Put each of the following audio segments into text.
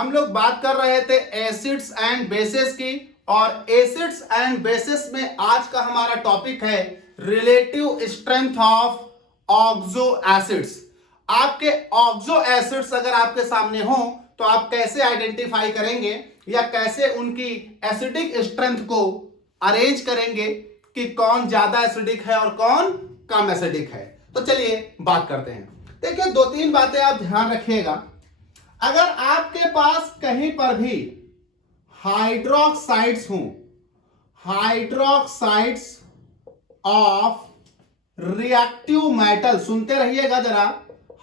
हम लोग बात कर रहे थे एसिड्स एंड बेसिस की, और एसिड्स एंड बेसिस में आज का हमारा टॉपिक है relative strength of oxo acids. आपके ऑक्सो एसिड्स अगर आपके सामने हो तो आप कैसे आइडेंटिफाई करेंगे या कैसे उनकी एसिडिक स्ट्रेंथ को अरेंज करेंगे कि कौन ज्यादा एसिडिक है और कौन कम एसिडिक है। तो चलिए बात करते हैं। देखिए, दो तीन बातें आप ध्यान रखिएगा। अगर आपके पास कहीं पर भी हाइड्रोक्साइड्स हों, हाइड्रोक्साइड्स ऑफ रिएक्टिव मेटल, सुनते रहिएगा जरा,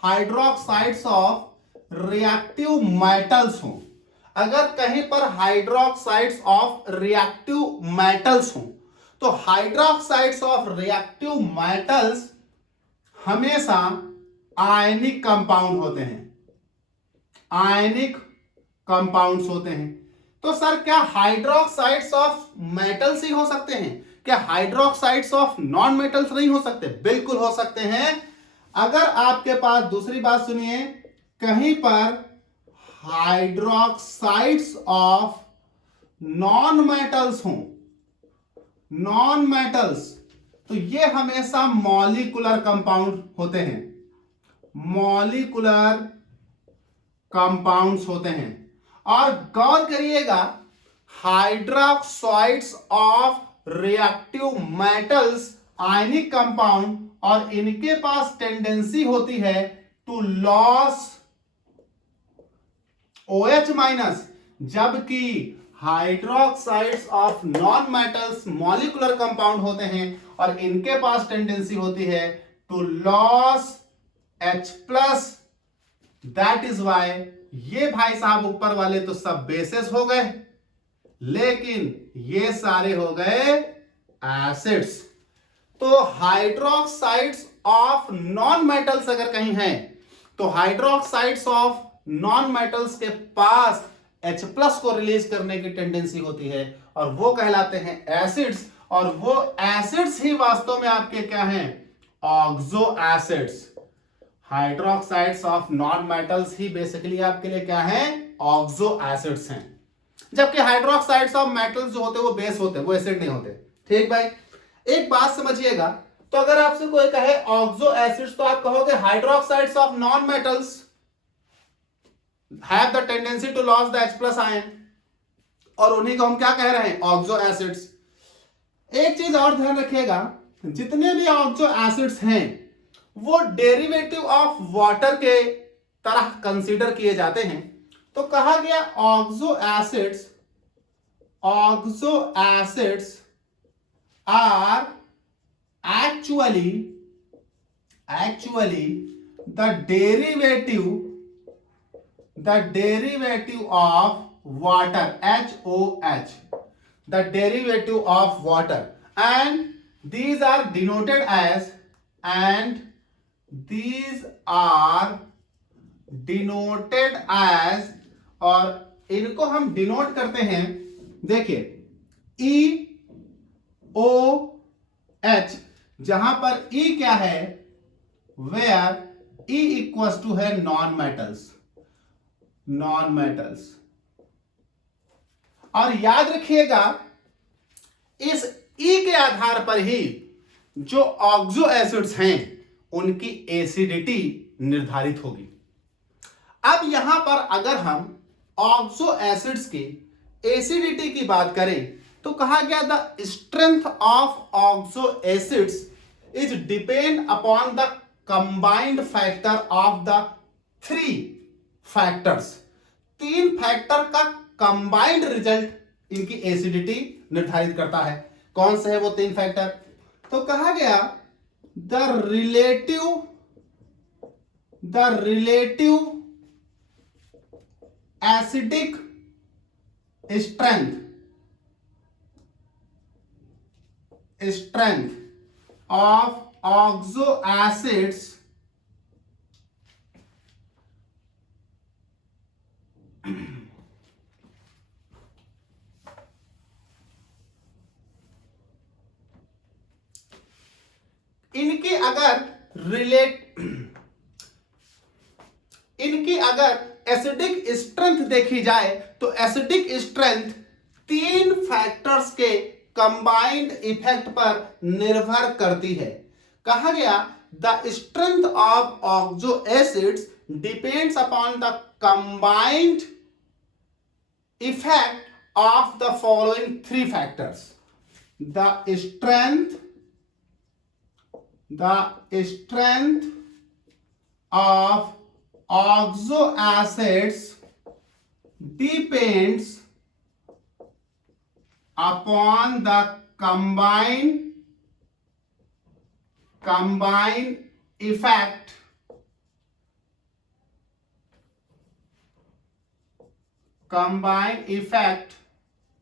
हाइड्रोक्साइड्स ऑफ रिएक्टिव मेटल्स हों, अगर कहीं पर हाइड्रोक्साइड्स ऑफ रिएक्टिव मेटल्स हों तो हाइड्रोक्साइड्स ऑफ रिएक्टिव मेटल्स हमेशा आयनिक कंपाउंड होते हैं, आयनिक कंपाउंड्स होते हैं। तो सर क्या हाइड्रोक्साइड्स ऑफ मेटल्स ही हो सकते हैं? क्या हाइड्रोक्साइड्स ऑफ नॉन मेटल्स नहीं हो सकते? बिल्कुल हो सकते हैं। अगर आपके पास, दूसरी बात सुनिए, कहीं पर हाइड्रोक्साइड्स ऑफ नॉन मेटल्स हों, नॉन मेटल्स, तो ये हमेशा मॉलिक्यूलर कंपाउंड होते हैं, मॉलिक्यूलर कंपाउंड्स होते हैं। और गौर करिएगा, hydroxides of reactive metals ionic compound, और इनके पास टेंडेंसी होती है टू लॉस OH माइनस, जबकि hydroxides of non metals molecular compound होते हैं और इनके पास टेंडेंसी होती है to loss H plus. That is why ये भाई साहब ऊपर वाले तो सब बेसिस हो गए, लेकिन ये सारे हो गए एसिड्स। तो हाइड्रोक्साइड्स ऑफ नॉन मेटल्स अगर कहीं हैं तो हाइड्रोक्साइड्स ऑफ नॉन मेटल्स के पास H प्लस को रिलीज करने की टेंडेंसी होती है और वो कहलाते हैं एसिड्स। और वो एसिड्स ही वास्तव में आपके क्या हैं? Oxo acids. Hydroxides of non metals he basically आपके लिए क्या हैं? ऑक्सो एसिड्स हैं। जबकि हाइड्रोक्साइड्स ऑफ मेटल्स जो होते हैं वो बेस होते हैं, वो एसिड नहीं होते। ठीक भाई, एक बात समझिएगा, तो अगर आपसे कोई कहे ऑक्सो एसिड्स तो आप कहोगे hydroxides of non metals have the tendency to lose the H plus ion, और उन्हीं को हम क्या कह रहे हैं? Oxo acids. एक चीज और ध्यान रखिएगा, जितने भी ऑक्सो एसिड्स हैं वो डेरिवेटिव ऑफ वाटर के तरह कंसीडर किए जाते हैं। तो कहा गया oxo acids are actually the derivative of water, HOH, the derivative of water, and these are denoted as, और इनको हम डिनोट करते हैं, देखिए EOH, जहां पर E क्या है? वेयर E इक्वल्स टू है नॉन मेटल्स। और याद रखिएगा, इस E के आधार पर ही जो ऑक्सो एसिड्स हैं उनकी एसिडिटी निर्धारित होगी। अब यहां पर अगर हम ऑक्सो एसिड्स की एसिडिटी की बात करें तो कहा गया the strength of oxo acids is depend upon the combined factor of the 3 factors. 3 factor का कंबाइंड रिजल्ट इनकी एसिडिटी निर्धारित करता है। कौन से है वो 3 फैक्टर? तो कहा गया the relative acidic strength of oxo acids इनकी अगर एसिडिक स्ट्रेंथ देखी जाए तो एसिडिक स्ट्रेंथ 3 फैक्टर्स के कंबाइंड इफेक्ट पर निर्भर करती है। कहा गया the strength of oxo acids depends upon the combined effect of the following 3 factors. The strength of oxo acids depends upon the combined effect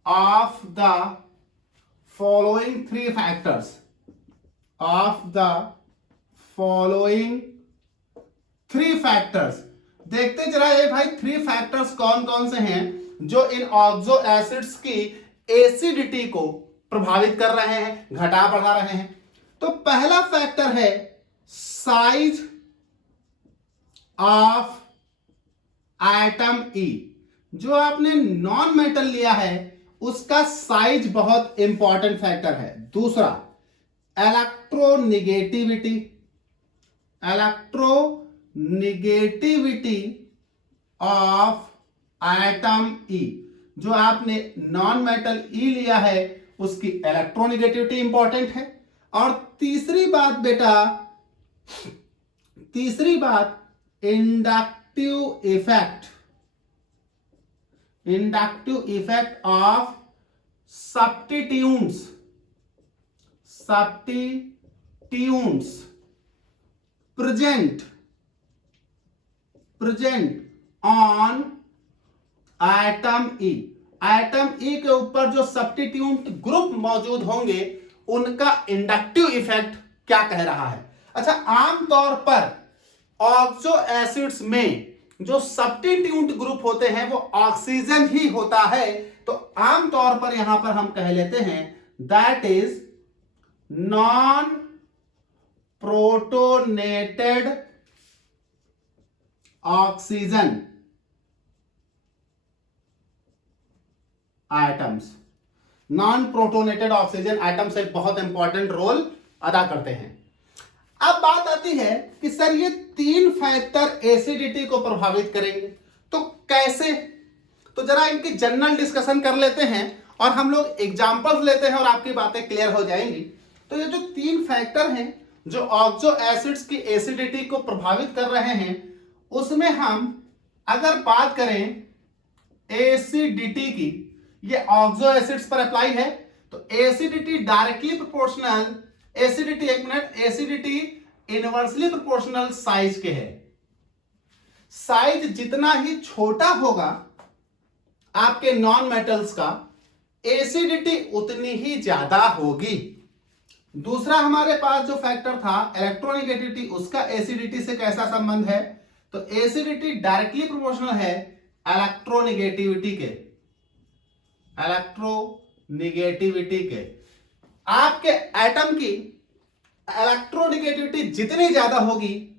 of the following 3 factors. देखते जरा ये भाई 3 फैक्टर्स कौन कौन से हैं जो इन ऑक्सो एसिड्स की एसिडिटी को प्रभावित कर रहे हैं, घटा बढ़ा रहे हैं। तो पहला फैक्टर है साइज ऑफ एटम ई। जो आपने नॉन मेटल लिया है उसका साइज बहुत इंपॉर्टेंट फैक्टर है। दूसरा इलेक्ट्रोनिगेटिविटी ऑफ एटम ई। जो आपने नॉन मेटल ई लिया है उसकी इलेक्ट्रोनिगेटिविटी इंपॉर्टेंट है। और तीसरी बात inductive effect of substituents present on atom E. Atom E के ऊपर जो सब्स्टिट्यूट ग्रुप मौजूद होंगे उनका इंडक्टिव इफेक्ट क्या कह रहा है। अच्छा, आमतौर पर ऑक्सो एसिड्स में जो सब्स्टिट्यूट ग्रुप होते हैं वो ऑक्सीजन ही होता है। तो आमतौर पर यहां पर हम कह लेते हैं that is non protonated oxygen atoms. Non protonated oxygen atoms एक बहुत इंपॉर्टेंट रोल अदा करते हैं। अब बात आती है कि सर ये 3 फैक्टर एसिडिटी को प्रभावित करेंगे, तो कैसे? तो जरा इनकी जनरल डिस्कशन कर लेते हैं और हम लोग एग्जांपल्स लेते हैं और आपकी बातें क्लियर हो जाएंगी। तो ये जो 3 फैक्टर हैं जो ऑक्सो एसिड्स की एसिडिटी को प्रभावित कर रहे हैं, उसमें हम अगर बात करें एसिडिटी की, ये ऑक्सो एसिड्स पर अप्लाई है। तो acidity directly proportional acidity inversely proportional size के है। साइज जितना ही छोटा होगा आपके नॉन मेटल्स का, एसिडिटी उतनी ही ज्यादा होगी। दूसरा हमारे पास जो फैक्टर था इलेक्ट्रोनिगेटिविटी, उसका एसिडिटी से कैसा संबंध है? तो एसिडिटी डायरेक्टली प्रोपोर्शनल है इलेक्ट्रोनिगेटिविटी के। आपके एटम की इलेक्ट्रोनिगेटिविटी जितनी ज्यादा होगी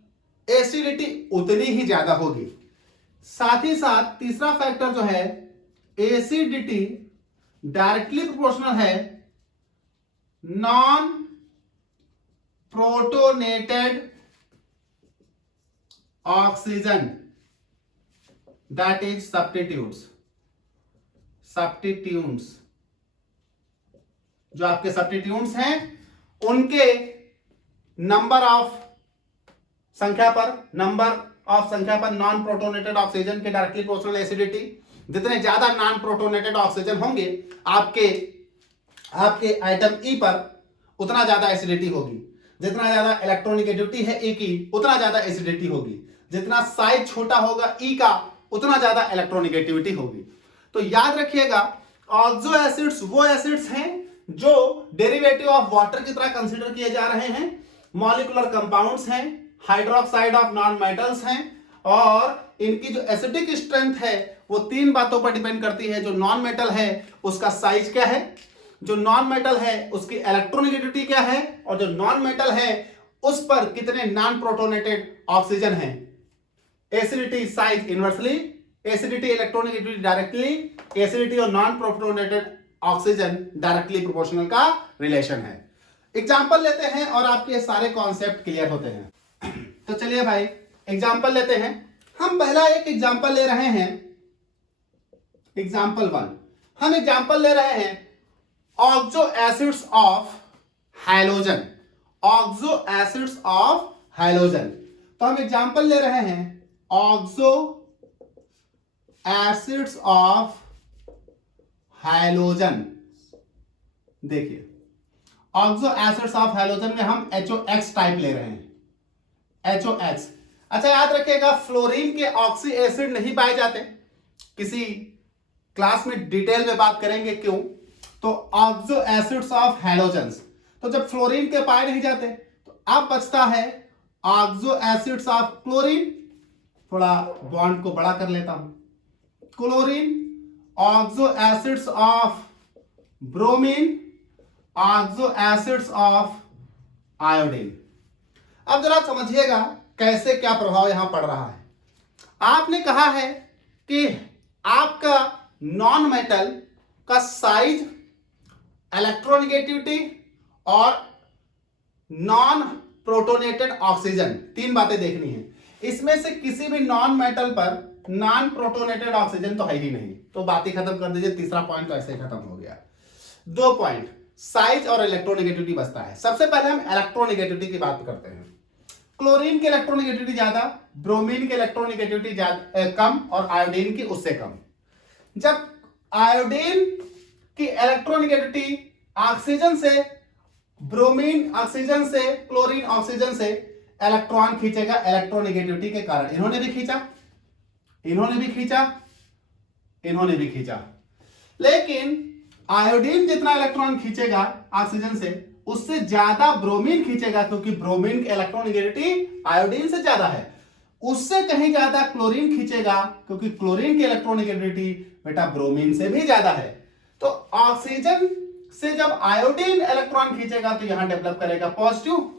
एसिडिटी उतनी ही ज्यादा होगी। साथ ही साथ तीसरा फैक्टर जो है एसिडिटी डायरेक्टली प्रोपोर्शनल है non protonated oxygen, that is substitutes. जो आपके सब्स्टिट्यूट्स हैं उनके संख्या पर नॉन प्रोटोनेटेड ऑक्सीजन के डायरेक्टली प्रोपोर्शनल एसिडिटी। जितने ज्यादा नॉन प्रोटोनेटेड ऑक्सीजन होंगे आपके एटम ई पर, उतना ज्यादा एसिडिटी होगी। जितना ज्यादा इलेक्ट्रोनिगेटिविटी है ई की, उतना ज्यादा एसिडिटी होगी। जितना साइज छोटा होगा ई का, उतना ज्यादा इलेक्ट्रोनिगेटिविटी होगी। तो याद रखिएगा ऑक्सो एसिड्स वो एसिड्स हैं जो डेरिवेटिव ऑफ वाटर की तरह कंसीडर किए जा रहे हैं, मॉलिक्यूलर कंपाउंड्स हैं, हाइड्रोक्साइड ऑफ नॉन मेटल्स हैं, और इनकी जो एसिडिक स्ट्रेंथ है वो 3 बातों पर डिपेंड करती है। जो नॉन मेटल है उसका साइज क्या है, जो नॉन मेटल है उसकी इलेक्ट्रोनिगेटिविटी क्या है, और जो नॉन मेटल है उस पर कितने नॉन प्रोटोनेटेड ऑक्सीजन हैं। Acidity size inversely acidity electronegativity directly, acidity और non protonated oxygen directly proportional का रिलेशन है। एग्जाम्पल लेते हैं और आपके सारे कॉन्सेप्ट क्लियर होते हैं। तो चलिए भाई एग्जाम्पल लेते हैं। हम पहला एक एग्जाम्पल ले रहे हैं, एग्जाम्पल 1। हम एग्जाम्पल ले रहे हैं oxo acids of halogen, oxo acids of halogen. तो हम एग्जाम्पल ले रहे हैं ऑक्सो एसिड्स ऑफ हैलोजन। देखिए ऑक्सो एसिड्स ऑफ हैलोजन में हम HOX टाइप ले रहे हैं, HOX। अच्छा याद रखिएगा फ्लोरीन के ऑक्सी एसिड नहीं पाए जाते, किसी क्लास में डिटेल में बात करेंगे क्यों। तो ऑक्सो एसिड्स ऑफ हैलोजेंस, तो जब फ्लोरीन के पाए नहीं जाते तो अब बचता है ऑक्सो एसिड्स ऑफ क्लोरीन। थोड़ा बॉन्ड को बड़ा कर लेता हूं, chlorine, oxo acids of bromine, oxo acids of iodine. अब जरा समझिएगा कैसे क्या प्रभाव यहां पड़ रहा है। आपने कहा है कि आपका नॉन मेटल का साइज, इलेक्ट्रोनेगेटिविटी और नॉन प्रोटोनेटेड ऑक्सीजन, 3 बातें देखनी है। इसमें से किसी भी नॉन मेटल पर नॉन प्रोटोनेटेड ऑक्सीजन तो है ही नहीं, तो बात ही खत्म कर दीजिए। तीसरा पॉइंट तो ऐसे ही खत्म हो गया। 2 पॉइंट साइज और इलेक्ट्रोनेगेटिविटी बचता है। सबसे पहले हम इलेक्ट्रोनेगेटिविटी की बात करते हैं। क्लोरीन की इलेक्ट्रोनेगेटिविटी ज्यादा, ब्रोमीन की इलेक्ट्रोनेगेटिविटी कम और आयोडीन की उससे कम। जब आयोडीन की इलेक्ट्रोनेगेटिविटी ऑक्सीजन से, ब्रोमीन ऑक्सीजन से, क्लोरीन ऑक्सीजन से इलेक्ट्रॉन खींचेगा इलेक्ट्रोनेगेटिविटी के कारण। इन्होंने भी खींचा, इन्होंने भी खींचा, इन्होंने भी खींचा, लेकिन आयोडीन जितना इलेक्ट्रॉन खींचेगा ऑक्सीजन से उससे ज्यादा ब्रोमीन खींचेगा, क्योंकि ब्रोमीन की इलेक्ट्रोनेगेटिविटी आयोडीन से ज्यादा है। उससे कहीं ज्यादा क्लोरीन खींचेगा, क्योंकि क्लोरीन की इलेक्ट्रोनेगेटिविटी बेटा ब्रोमीन से भी ज्यादा है। तो ऑक्सीजन से जब आयोडीन इलेक्ट्रॉन खींचेगा तो यहां डेवलप करेगा पॉजिटिव,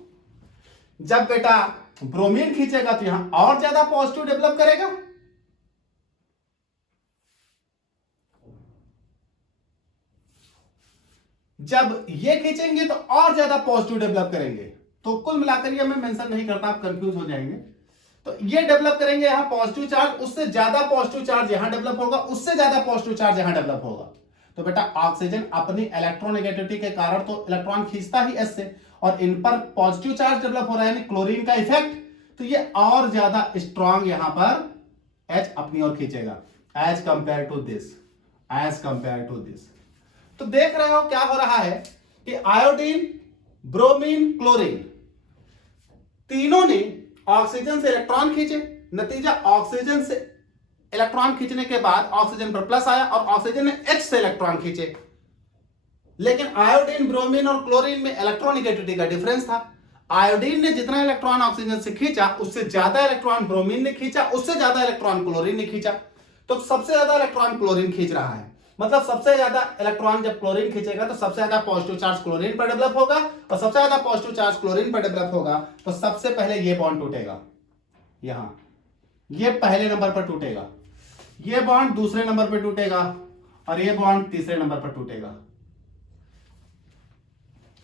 जब बेटा ब्रोमीन खींचेगा तो यहां और ज्यादा पॉजिटिव डेवलप करेगा। जब ये खींचेंगे तो और ज्यादा पॉजिटिव डेवलप करेंगे। तो कुल मिलाकर ये मैं मेंशन नहीं करता, आप कंफ्यूज हो जाएंगे। तो ये डेवलप करेंगे यहां पॉजिटिव चार्ज, उससे ज्यादा पॉजिटिव चार्ज यहां डेवलप होगा, उससे ज्यादा पॉजिटिव चार्ज यहां डेवलप होगा। तो बेटा ऑक्सीजन अपनी इलेक्ट्रोनेगेटिविटी के कारण तो इलेक्ट्रॉन खींचता ही एस से, और इन पर पॉजिटिव चार्ज डेवलप हो रहा है यानी क्लोरीन का इफेक्ट, तो ये और ज्यादा स्ट्रॉन्ग यहां पर H अपनी ओर खींचेगा as compare to this, as compare to this. तो देख रहे हो क्या हो रहा है कि आयोडीन, ब्रोमीन, क्लोरीन तीनों ने ऑक्सीजन से इलेक्ट्रॉन खींचे। नतीजा ऑक्सीजन से इलेक्ट्रॉन खींचने के बाद ऑक्सीजन पर प्लस आया और ऑक्सीजन ने H से इलेक्ट्रॉन खींचे। लेकिन आयोडीन, ब्रोमीन और क्लोरीन में इलेक्ट्रोनेगेटिविटी का डिफरेंस था। आयोडीन ने जितना इलेक्ट्रॉन ऑक्सीजन से खींचा उससे ज्यादा इलेक्ट्रॉन ब्रोमीन ने खींचा, उससे ज्यादा इलेक्ट्रॉन क्लोरीन ने खींचा। तो सबसे ज्यादा इलेक्ट्रॉन क्लोरीन खींच रहा है, मतलब सबसे ज्यादा इलेक्ट्रॉन जब क्लोरीन खींचेगा तो सबसे ज्यादा पॉजिटिव चार्ज क्लोरीन पर डेवलप होगा, और सबसे ज्यादा पॉजिटिव चार्ज क्लोरीन पर डेवलप होगा तो सबसे पहले ये बॉन्ड टूटेगा, यहां ये पहले नंबर पर टूटेगा, ये बॉन्ड दूसरे नंबर पर टूटेगा और ये बॉन्ड तीसरे नंबर पर टूटेगा।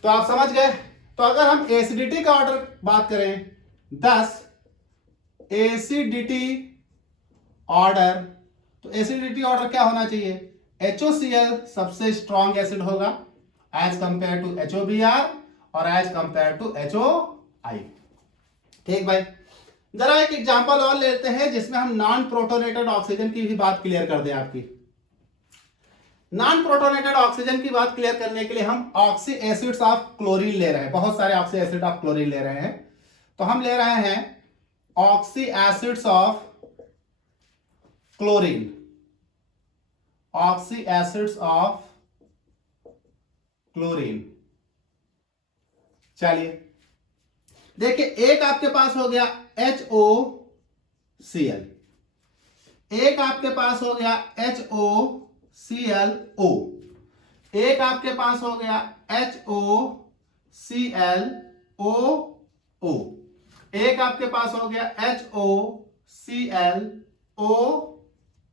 तो आप समझ गए। तो अगर हम एसिडिटी का ऑर्डर बात करें 10 एसिडिटी ऑर्डर, तो एसिडिटी ऑर्डर क्या होना चाहिए? HOCl सबसे स्ट्रॉन्ग एसिड होगा एज कंपेयर टू HOBr और एज कंपेयर टू HOI। ठीक भाई, जरा एक एग्जांपल और लेते हैं जिसमें हम नॉन प्रोटोनेटेड ऑक्सीजन की भी बात क्लियर कर दें। आपकी नॉन प्रोटोनेटेड ऑक्सीजन की बात क्लियर करने के लिए हम ऑक्सी एसिड्स ऑफ क्लोरीन ले रहे हैं, बहुत सारे ऑक्सी एसिड ऑफ क्लोरीन ले रहे हैं। तो हम ले रहे हैं oxy acids of chlorine, oxy acids of chlorine. चलिए देखिए, एक आपके पास हो गया HOCl, एक आपके पास हो गया HOClO, एक आपके पास हो गया HOClOO, एक आपके पास हो गया HOClOH,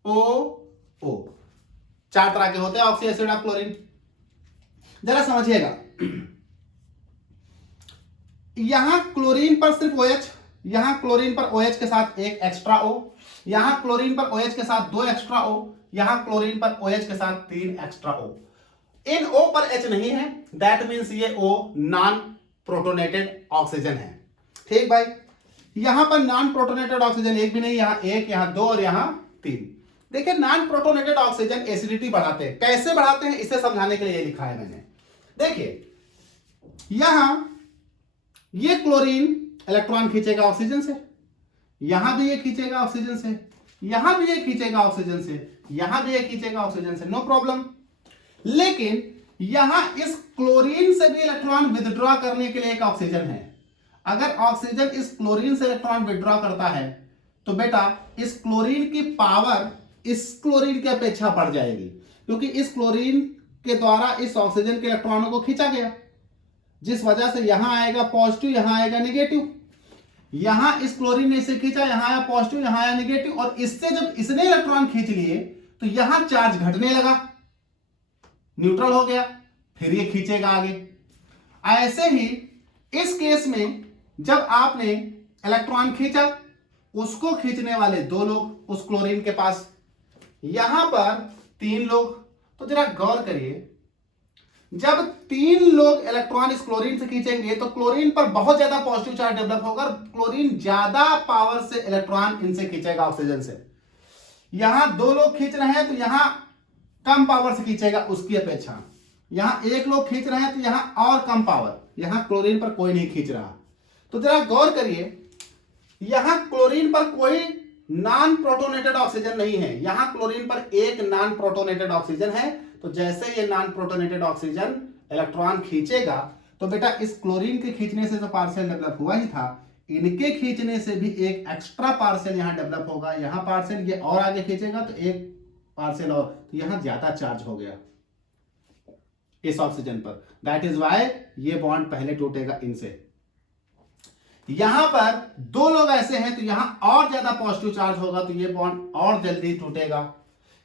O। 4 तरह के होते हैं ऑक्सी एसिड ऑफ क्लोरीन। जरा समझिएगा, यहां क्लोरीन पर सिर्फ OH, यहां क्लोरीन पर OH के साथ एक एक्स्ट्रा O, यहां क्लोरीन पर OH के साथ 2 एक्स्ट्रा O, यहां क्लोरीन पर OH के साथ 3 एक्स्ट्रा O। इन O पर H नहीं है, दैट मीन्स ये O नॉन प्रोटोनेटेड ऑक्सीजन है। ठीक भाई, यहां पर नॉन प्रोटोनेटेड ऑक्सीजन एक भी नहीं, यहां 1, यहां 2 और यहां 3। देखिए नॉन प्रोटोनेटेड ऑक्सीजन एसिडिटी बढ़ाते हैं। कैसे बढ़ाते हैं इसे समझाने के लिए ये लिखा है मैंने। देखिए यहां ये क्लोरीन इलेक्ट्रॉन खींचेगा ऑक्सीजन से, यहां भी ये खींचेगा ऑक्सीजन से, यहां भी ये खींचेगा ऑक्सीजन से, यहां भी ये खींचेगा ऑक्सीजन से, नो प्रॉब्लम। लेकिन यहां इस क्लोरीन से भी इलेक्ट्रॉन विथड्रॉ करने के लिए एक ऑक्सीजन है। अगर ऑक्सीजन इस क्लोरीन से इलेक्ट्रॉन विथड्रॉ करता है तो बेटा इस क्लोरीन की पावर इस क्लोरीन की अपेक्षा बढ़ जाएगी, क्योंकि इस क्लोरीन के द्वारा इस ऑक्सीजन के इलेक्ट्रॉनों को खींचा गया, जिस वजह से यहां आएगा पॉजिटिव, यहां आएगा नेगेटिव। यहां इस क्लोरीन ने इसे खींचा, यहां आया पॉजिटिव, यहां आया नेगेटिव, और इससे जब इसने इलेक्ट्रॉन खींच लिए तो यहां चार्ज घटने लगा, न्यूट्रल हो गया, फिर ये खींचेगा आगे। ऐसे ही इस केस में जब आपने इलेक्ट्रॉन खींचा, उसको खींचने वाले 2 लोग उस क्लोरीन के पास, यहां पर 3 लोग। तो जरा गौर करिए, जब 3 लोग इलेक्ट्रॉन इस क्लोरीन से खींचेंगे तो क्लोरीन पर बहुत ज्यादा पॉजिटिव चार्ज डेवलप होगा, क्लोरीन ज्यादा पावर से इलेक्ट्रॉन इनसे खींचेगा ऑक्सीजन से। यहां 2 लोग खींच रहे हैं तो यहां कम पावर से खींचेगा उसकी अपेक्षा, यहां 1 लोग खींच रहे हैं तो यहां और कम पावर, यहां क्लोरीन पर कोई नहीं खींच रहा। तो जरा गौर करिए, यहां क्लोरीन पर कोई नॉन प्रोटोनेटेड ऑक्सीजन नहीं है, यहां क्लोरीन पर एक नॉन प्रोटोनेटेड ऑक्सीजन है। तो जैसे ये नॉन प्रोटोनेटेड ऑक्सीजन इलेक्ट्रॉन खींचेगा तो बेटा इस क्लोरीन के खींचने से तो पार्शियल डेवलप हुआ ही था, इनके खींचने से भी एक एक्स्ट्रा पार्शियल यहां डेवलप होगा, यहां पार्शियल, ये और आगे खींचेगा तो एक पार्शियल और, तो यहां ज्यादा चार्ज हो गया इस ऑक्सीजन पर। दैट इज वाई ये बॉन्ड पहले टूटेगा इनसे। यहां पर 2 लोग ऐसे हैं तो यहां और ज्यादा पॉजिटिव चार्ज होगा तो ये बॉन्ड और जल्दी टूटेगा।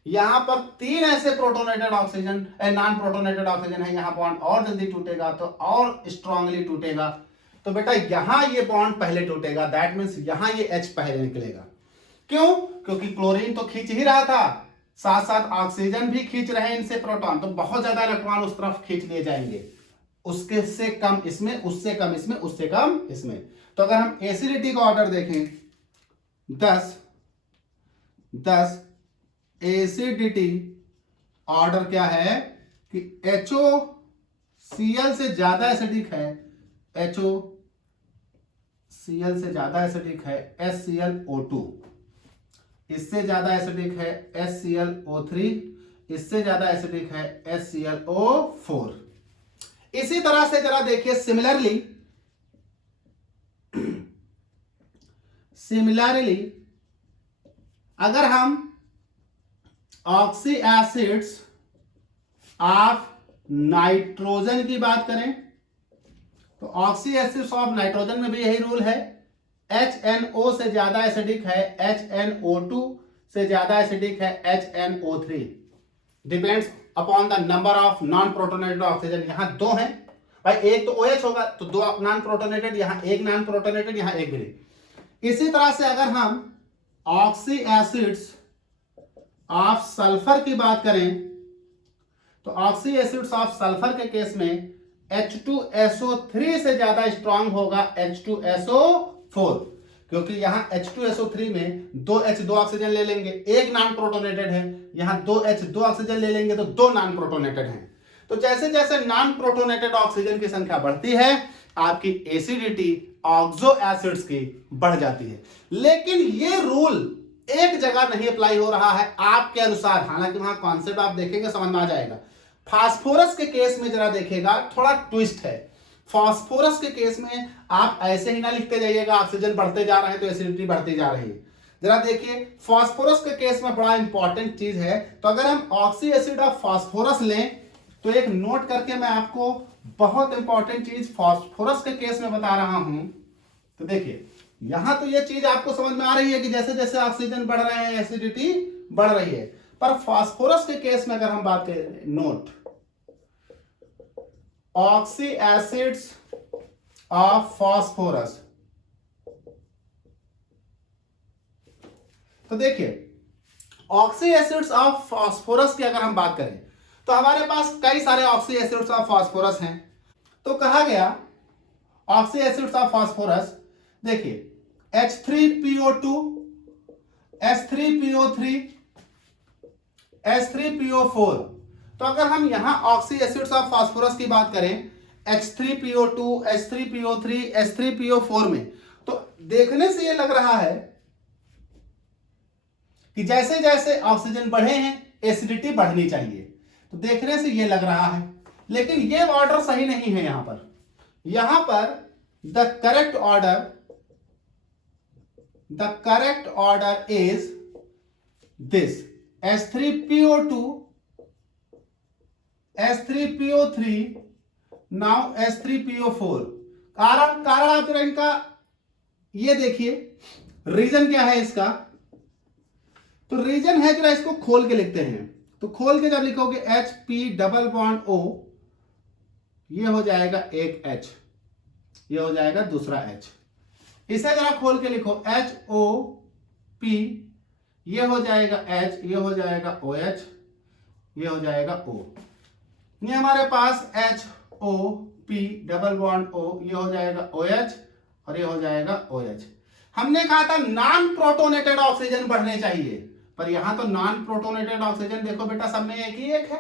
यहां पर 3 ऐसे protonated oxygen, non protonated oxygen है, यहां बॉन्ड और जल्दी टूटेगा तो और स्ट्रांगली टूटेगा। तो बेटा यहां ये बॉन्ड पहले टूटेगा, दैट मींस यहां ये H पहले निकलेगा। क्यों? क्योंकि क्लोरीन तो खींच ही रहा था, साथ साथ ऑक्सीजन भी खींच रहे हैं इनसे प्रोटॉन, तो बहुत ज्यादा इलेक्ट्रॉन उस तरफ खींच लिए जाएंगे, उसके से कम इसमें, उससे कम इसमें, उससे कम इसमें। तो अगर हम एसिडिटी का ऑर्डर देखें 10 एसिडिटी ऑर्डर क्या है कि HOCl से ज्यादा एसिडिक है, HOCl से ज्यादा एसिडिक है HClO2, इससे ज्यादा एसिडिक है HClO3, इससे ज्यादा एसिडिक है HClO4। इसी तरह से जरा देखिए सिमिलरली अगर हम ऑक्सी एसिड्स ऑफ नाइट्रोजन की बात करें तो ऑक्सी एसिड्स ऑफ नाइट्रोजन में भी यही रूल है, HNO से ज्यादा एसिडिक है HNO2, से ज्यादा एसिडिक है HNO3, depends upon the number of non protonated oxygen. यहां 2 हैं भाई, एक तो OH होगा तो 2 नॉन प्रोटोनेटेड, यहां एक नॉन प्रोटोनेटेड, यहां एक भी नहीं। इसी तरह से अगर हम ऑक्सी एसिड्स ऑफ सल्फर की बात करें तो ऑक्सी एसिड्स ऑफ सल्फर के केस में H2SO3 से ज्यादा स्ट्रांग होगा H2SO4, क्योंकि यहां H2SO3 में 2H 2 ऑक्सीजन ले लेंगे, एक नॉन प्रोटोनेटेड है, यहां 2H 2 ऑक्सीजन ले लेंगे तो 2 नॉन प्रोटोनेटेड हैं। तो जैसे जैसे नॉन प्रोटोनेटेड ऑक्सीजन की संख्या बढ़ती है आपकी एसिडिटी ऑक्सो एसिड्स की बढ़ जाती है। लेकिन ये रूल एक जगह नहीं अप्लाई हो रहा है आपके अनुसार, हालांकि वहां कॉन्सेप्ट आप देखेंगे समझ में आ जाएगा। फास्फोरस के केस में जरा देखिएगा थोड़ा ट्विस्ट है। फास्फोरस के केस में आप ऐसे ही ना लिखते जाइएगा ऑक्सीजन बढ़ते जा रहे हैं तो एसिडिटी बढ़ती जा रही है। जरा देखिए फास्फोरस के केस में बड़ा इंपॉर्टेंट चीज है। तो अगर हम ऑक्सी एसिड ऑफ फास्फोरस लें तो एक नोट करके मैं आपको बहुत इंपॉर्टेंट चीज फास्फोरस के केस में बता रहा हूं। तो देखिए यहां तो ये चीज आपको समझ में आ रही है कि जैसे जैसे ऑक्सीजन बढ़ रहे हैं एसिडिटी बढ़ रही है। पर फास्फोरस के केस में अगर हम बात करें, note oxy acids of phosphorus, तो देखिए ऑक्सी एसिड्स ऑफ फास्फोरस की अगर हम बात करें तो हमारे पास कई सारे ऑक्सी एसिड्स ऑफ फास्फोरस हैं। तो कहा गया ऑक्सी एसिड्स ऑफ फास्फोरस, देखिए H3PO2, H3PO3, H3PO4। तो अगर हम यहां ऑक्सी एसिड्स ऑफ फास्फोरस की बात करें H3PO2, H3PO3, H3PO4 में, तो देखने से यह लग रहा है कि जैसे जैसे ऑक्सीजन बढ़े हैं एसिडिटी बढ़नी चाहिए। तो देखने से यह लग रहा है, लेकिन यह ऑर्डर सही नहीं है। यहां पर the correct order is this H3PO2, H3PO3, now H3PO4। कारण आप जरा इनका ये देखिए, रीजन क्या है इसका। तो रीजन है, जरा इसको खोल के लिखते हैं। तो खोल के जब लिखोगे HP+O, ये हो जाएगा एक H, ये हो जाएगा दूसरा H। इसे जरा खोल के लिखो HOP, ये हो जाएगा H, ये हो जाएगा OH, ये हो जाएगा O। ये हमारे पास HOP O, ये हो जाएगा OH और ये हो जाएगा OH। हमने कहा था नॉन प्रोटोनेटेड ऑक्सीजन बढ़ने चाहिए, पर यहां तो नॉन प्रोटोनेटेड ऑक्सीजन देखो बेटा सब में एक ही एक है।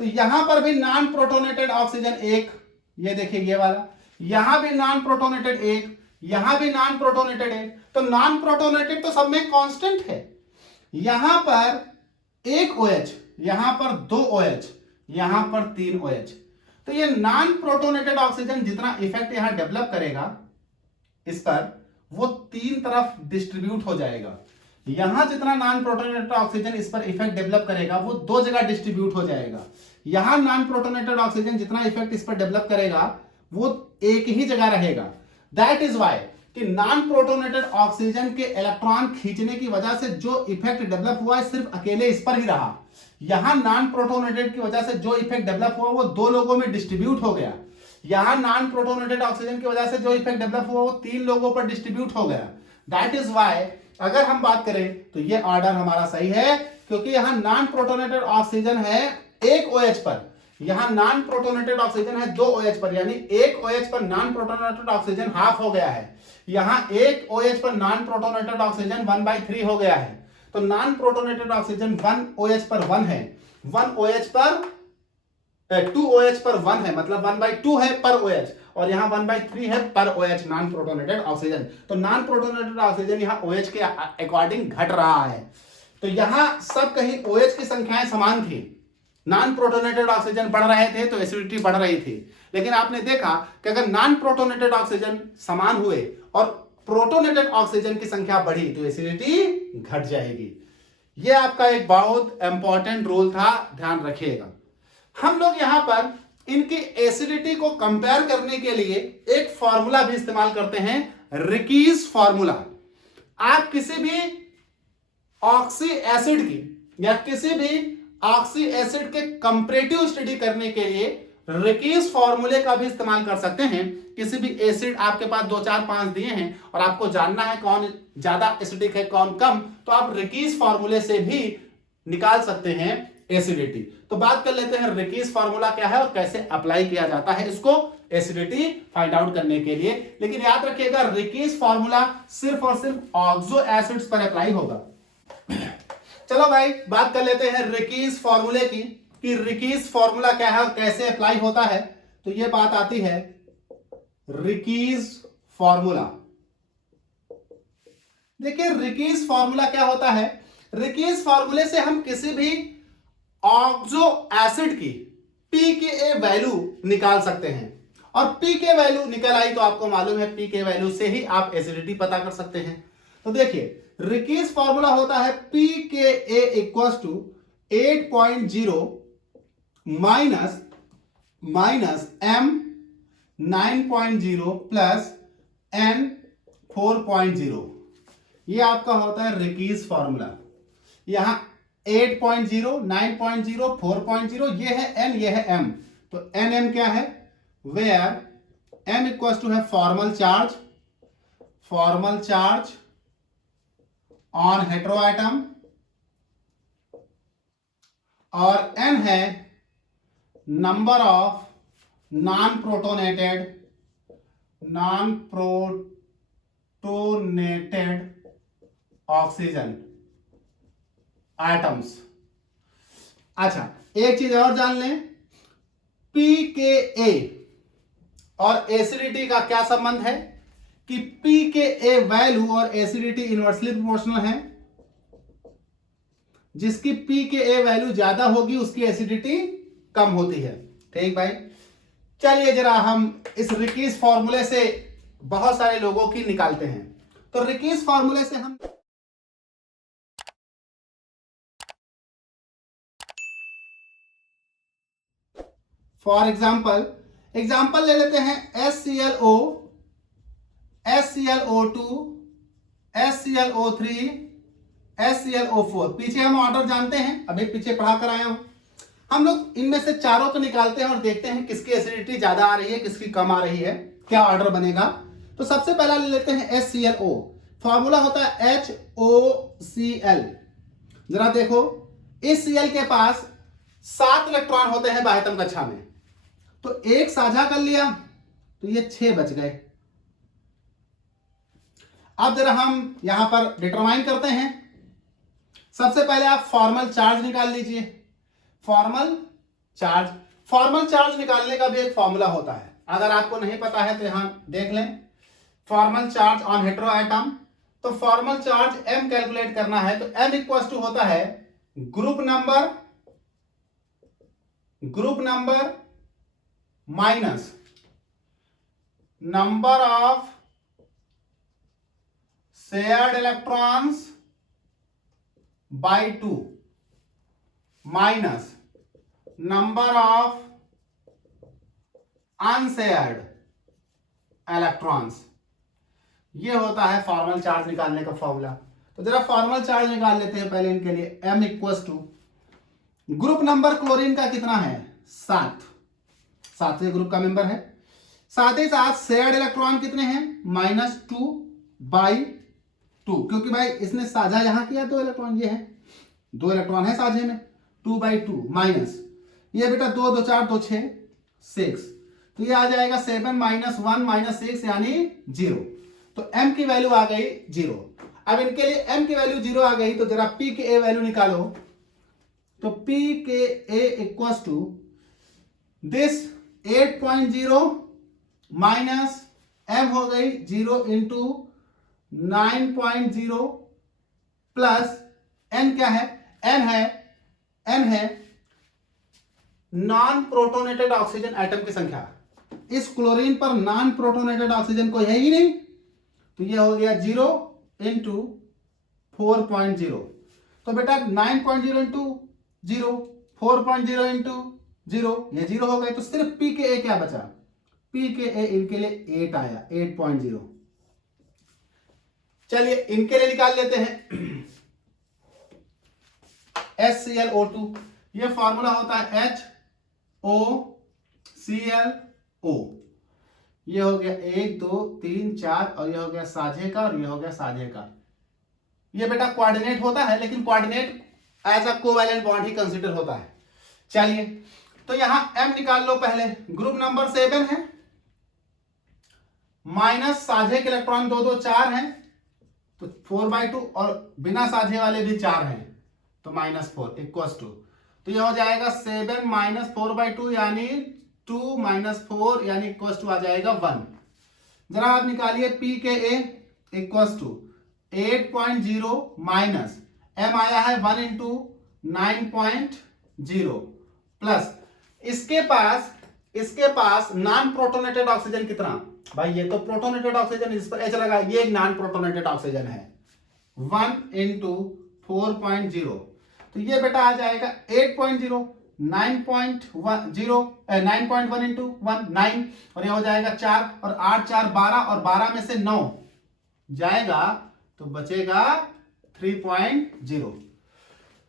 तो यहां पर भी नॉन प्रोटोनेटेड ऑक्सीजन एक, ये देखिए ये वाला, यहां भी नॉन प्रोटोनेटेड एक, यहां भी नॉन प्रोटोनेटेड एक। तो नॉन प्रोटोनेटेड तो सब में कांस्टेंट है। यहां पर एक OH, यहां पर दो OH, यहां पर तीन OH। तो ये नॉन प्रोटोनेटेड ऑक्सीजन जितना इफेक्ट यहां डेवलप करेगा इस पर, वो तीन तरफ डिस्ट्रीब्यूट हो जाएगा। यहां जितना नॉन प्रोटोनेटेड ऑक्सीजन इस पर इफेक्ट डेवलप करेगा वो दो जगह डिस्ट्रीब्यूट हो जाएगा। यहां नॉन प्रोटोनेटेड ऑक्सीजन जितना इफेक्ट इस पर डेवलप करेगा वो एक ही जगह रहेगा। दैट इज वाई कि नॉन प्रोटोनेटेड ऑक्सीजन के इलेक्ट्रॉन खींचने की वजह से जो इफेक्ट डेवलप हुआ है सिर्फ अकेले इस पर ही रहा। यहां नॉन प्रोटोनेटेड की वजह से जो इफेक्ट डेवलप हुआ वो दो लोगों में डिस्ट्रीब्यूट हो गया। यहां नॉन प्रोटोनेटेड ऑक्सीजन की वजह से जो इफेक्ट डेवलप हुआ वो तीन लोगों पर डिस्ट्रीब्यूट हो गया। दैट इज वाई अगर हम बात करें तो ये ऑर्डर हमारा सही है, क्योंकि यहां नॉन प्रोटोनेटेड ऑक्सीजन है एक OH पर, यहां नॉन प्रोटोनेटेड ऑक्सीजन है दो OH पर, यानी एक OH पर नॉन प्रोटोनेटेड ऑक्सीजन हाफ हो गया है। यहां एक OH पर नॉन प्रोटोनेटेड ऑक्सीजन 1/3 हो गया है। तो नॉन प्रोटोनेटेड ऑक्सीजन 1 OH पर 1 है, 1 OH पर 2 OH पर 1 है, मतलब 1/2 है पर OH, और यहां 1/3 है पर OH नॉन प्रोटोनेटेड ऑक्सीजन। तो नॉन प्रोटोनेटेड ऑक्सीजन यहां OH के अकॉर्डिंग घट रहा है। तो यहां सब कहीं OH की संख्याएं समान थी, नॉन प्रोटोनेटेड ऑक्सीजन बढ़ रहे थे तो एसिडिटी बढ़ रही थी। लेकिन आपने देखा कि अगर नॉन प्रोटोनेटेड ऑक्सीजन समान हुए और प्रोटोनेटेड ऑक्सीजन की संख्या बढ़ी तो एसिडिटी घट जाएगी। यह आपका एक बहुत इंपॉर्टेंट रूल था, ध्यान रखिएगा। हम लोग यहां पर इनकी एसिडिटी को कंपेयर करने के लिए एक फॉर्मूला भी इस्तेमाल करते हैं, रिकीज फॉर्मूला। आप किसी भी ऑक्सी एसिड की या किसी भी ऑक्सी एसिड के कंपैरेटिव स्टडी करने के लिए रिकीज फॉर्मूले का भी इस्तेमाल कर सकते हैं। किसी भी एसिड आपके पास 2 4 5 दिए हैं और आपको जानना है कौन ज्यादा एसिडिक है कौन कम, तो आप रिकीज फॉर्मूले से भी निकाल सकते हैं एसिडिटी। तो बात कर लेते हैं रिकीज फॉर्मूला क्या है और कैसे अप्लाई किया जाता है इसको एसिडिटी फाइंड आउट करने के लिए। लेकिन याद रखिएगा रिकीज फॉर्मूला सिर्फ और सिर्फ ऑक्सो एसिड्स पर अप्लाई होगा। चलो भाई बात कर लेते हैं रिकीज फॉर्मूले की, कि रिकीज फॉर्मूला क्या है और कैसे अप्लाई होता है। तो ये बात आती है रिकीज फॉर्मूला। देखिए रिकीज फॉर्मूला क्या होता है। रिकीज फॉर्मूले से हम किसी भी ऑक्सो एसिड की pKa वैल्यू निकाल सकते हैं, और pK वैल्यू निकल आई तो आपको मालूम है pK वैल्यू से ही आप एसिडिटी पता कर सकते हैं। तो देखिए रिकीज फॉर्मूला होता है pKa equals to 8.0 minus m 9.0 plus n 4.0। ये आपका होता है रिकीज फॉर्मूला। यहां 8.0, 9.0, 4.0, ये है n, ये है m। तो n m क्या है, वेयर m इक्वल्स टू है formal charge on hetero atom, और n है number of non protonated oxygen atoms. अच्छा, एक चीज और जान लें, pKa और एसिडिटी का क्या संबंध है कि pKa वैल्यू और एसिडिटी इनवर्सली प्रोपोर्शनल है। जिसकी pKa वैल्यू ज्यादा होगी उसकी एसिडिटी कम होती है। ठीक भाई, चलिए जरा हम इस रिकीज फॉर्मूले से बहुत सारे लोगों की निकालते हैं। तो रिकीज फॉर्मूले से हम फॉर एग्जाम्पल ले लेते हैं HClO, HClO2, HClO3, HClO4। पीछे हम ऑर्डर जानते हैं, अभी पीछे पढ़ा कर आया हूं। हम लोग इनमें से चारों को निकालते हैं और देखते हैं किसकी एसिडिटी ज्यादा आ रही है, किसकी कम आ रही है, क्या ऑर्डर बनेगा। तो सबसे पहला ले लेते हैं HClO। फॉर्मूला होता है HOCl। जरा देखो, इस Cl के पास 7 इलेक्ट्रॉन होते हैं बाह्यतम कक्षा में, तो एक साझा कर लिया तो ये 6 बच गए। अब जरा हम यहां पर डिटरमाइन करते हैं। सबसे पहले आप फॉर्मल चार्ज निकाल लीजिए। फॉर्मल चार्ज निकालने का भी एक फॉर्मूला होता है, अगर आपको नहीं पता है तो यहां देख लें। Formal charge on hetero atom, तो फॉर्मल चार्ज m कैलकुलेट करना है तो m इक्वल्स टू होता है group number minus number of shared electrons bye 2 minus number of unshared electrons. ये होता है फॉर्मल चार्ज निकालने का फॉर्मूला। तो जरा फॉर्मल चार्ज निकाल लेते हैं पहले इनके लिए। m equals to group number chlorine का कितना है, 7, 7वें ग्रुप का मेंबर है। साथ ही साथ शेयर्ड इलेक्ट्रॉन कितने हैं, -2/2, क्योंकि भाई इसने साझा यहां किया 2 इलेक्ट्रॉन, ये है 2 इलेक्ट्रॉन है साझे में, 2/2 माइनस ये बेटा 2 2 4 2 6 6, तो ये आ जाएगा 7 - 1 - 6 यानी 0। तो m की वैल्यू आ गई 0। अब इनके लिए m की वैल्यू 0 आ गई तो जरा pKa वैल्यू निकालो। तो pKa equals to this 8.0 minus m हो गई 0 इंटू 9.0 प्लस n क्या है, n है नॉन प्रोटोनेटेड ऑक्सीजन एटम की संख्या। इस क्लोरीन पर नॉन प्रोटोनेटेड ऑक्सीजन कोई है ही नहीं, तो ये हो गया 0 इंटू 4.0। तो बेटा 9.0 इंटू 0, 4.0 इंटू 0, ये 0 हो गए। तो सिर्फ pKa क्या बचा, pKa इनके लिए 8 आया, 8.0। चलिए इनके लिए निकाल लेते हैं HClO2। ये फॉर्मूला होता है HOClO। ये हो गया 1 2 3 4 और ये हो गया साझे का और ये हो गया साझे का। ये बेटा कोऑर्डिनेट होता है, लेकिन coordinate as a covalent bond ही कंसीडर होता है। चलिए तो यहां m निकाल लो पहले। ग्रुप नंबर 7 है, माइनस साझे के इलेक्ट्रॉन 2 2 4 हैं, तो 4/2 और बिना साझे वाले भी 4 हैं, तो -4 इक्वल्स टू, तो ये हो जाएगा 7 - 4/2 यानी 2 - 4 यानी इक्वल्स टू आ जाएगा 1। जरा आप निकालिए pKa equals to 8.0 minus m आया है 1 इंटू 9.0 प्लस इसके पास नॉन प्रोटोनेटेड ऑक्सीजन कितना, भाई ये तो प्रोटोनेटेड ऑक्सीजन, इस पर H लगा, ये एक नॉन प्रोटोनेटेड ऑक्सीजन है 1 इंटू 4.0, तो ये बेटा आ जाएगा 8.0 9.1 इंटू 1 9, और ये हो जाएगा 4 और 8 4 12 और 12 में से 9 जाएगा तो बचेगा 3.0।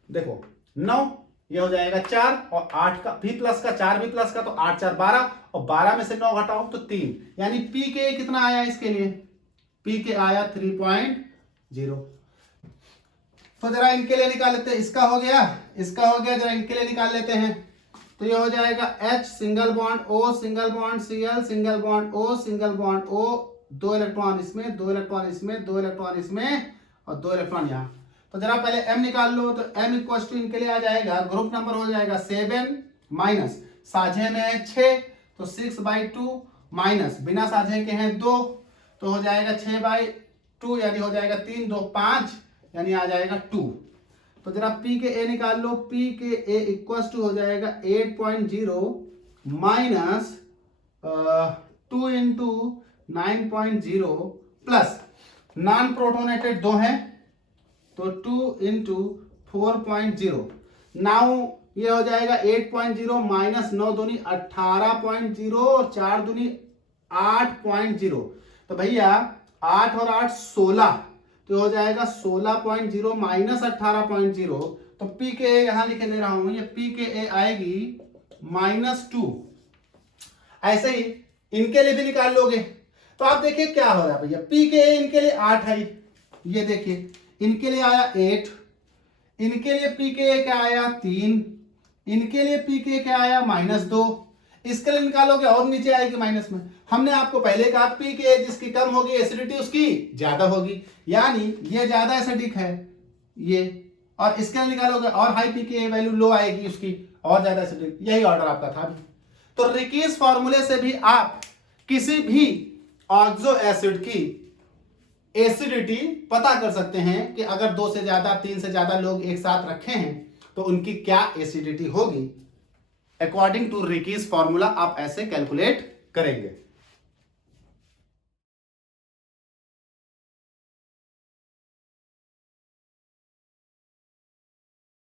देखो 9, ये हो जाएगा 4 और 8 का भी प्लस का 4 भी प्लस का, तो 8 4 12 और 12 में से 9 घटाओ तो 3, यानी पी के कितना आया इसके लिए, पी के आया 3.0। तो जरा इनके लिए निकाल लेते हैं, इसका हो गया, इसका हो गया, जरा इनके लिए निकाल लेते हैं। तो ये हो जाएगा H single bond O single bond Cl single bond O single bond O, 2 electron इसमें, 2 इलेक्ट्रॉन इसमें, 2 इलेक्ट्रॉन इसमें और 2 इलेक्ट्रॉन यहाँ। तो जरा पहले M निकाल लो, तो M इक्वल टू इनके लिए आ जाएगा, ग्रुप नंबर हो जाएगा 7 माइनस साझे में है 6 तो 6/2 माइनस बिना साझे के हैं 2 तो हो जाएगा 6/2 यानी हो जाएगा 3 2 5 यानी आ जाएगा 2। तो जरा P के A निकाल लो, P के A इक्वल टू हो जाएगा 8.0 minus 2 into 9.0 plus non protonated 2 है तो 2 इंटू 4.0। नाउ ये हो जाएगा 8.0 माइनस 9 दूनी 18.0 और 4 दूनी 8.0। तो भैया 8 और 8 16, तो हो जाएगा 16.0 माइनस 18.0। तो पी के ए यहां लिखे दे रहा हूं, ये पी के ए आएगी -2। ऐसे ही इनके लिए भी निकाल लोगे तो आप देखिए क्या हो रहा है भैया, पी के ए इनके लिए 8 है, ये देखिए इनके लिए आया 8, इनके लिए पी के ए क्या आया 3, इनके लिए पी के ए क्या आया -2, इसके लिए निकालोगे और नीचे आएगी माइनस में। हमने आपको पहले कहा पी के ए जिसकी कम होगी एसिडिटी उसकी ज्यादा होगी, यानी ये ज्यादा एसिडिक है ये, और इसके लिए निकालोगे और हाई पी के ए वैल्यू लो आएगी उसकी और ज्यादा एसिडिक। यही ऑर्डर आपका था अभी। तो रिकीज फॉर्मूले से भी आप किसी भी ऑक्सो एसिड की एसिडिटी पता कर सकते हैं कि अगर 2 से ज्यादा 3 से ज्यादा लोग एक साथ रखे हैं तो उनकी क्या एसिडिटी होगी। अकॉर्डिंग टू रिकीज फॉर्मूला आप ऐसे कैलकुलेट करेंगे।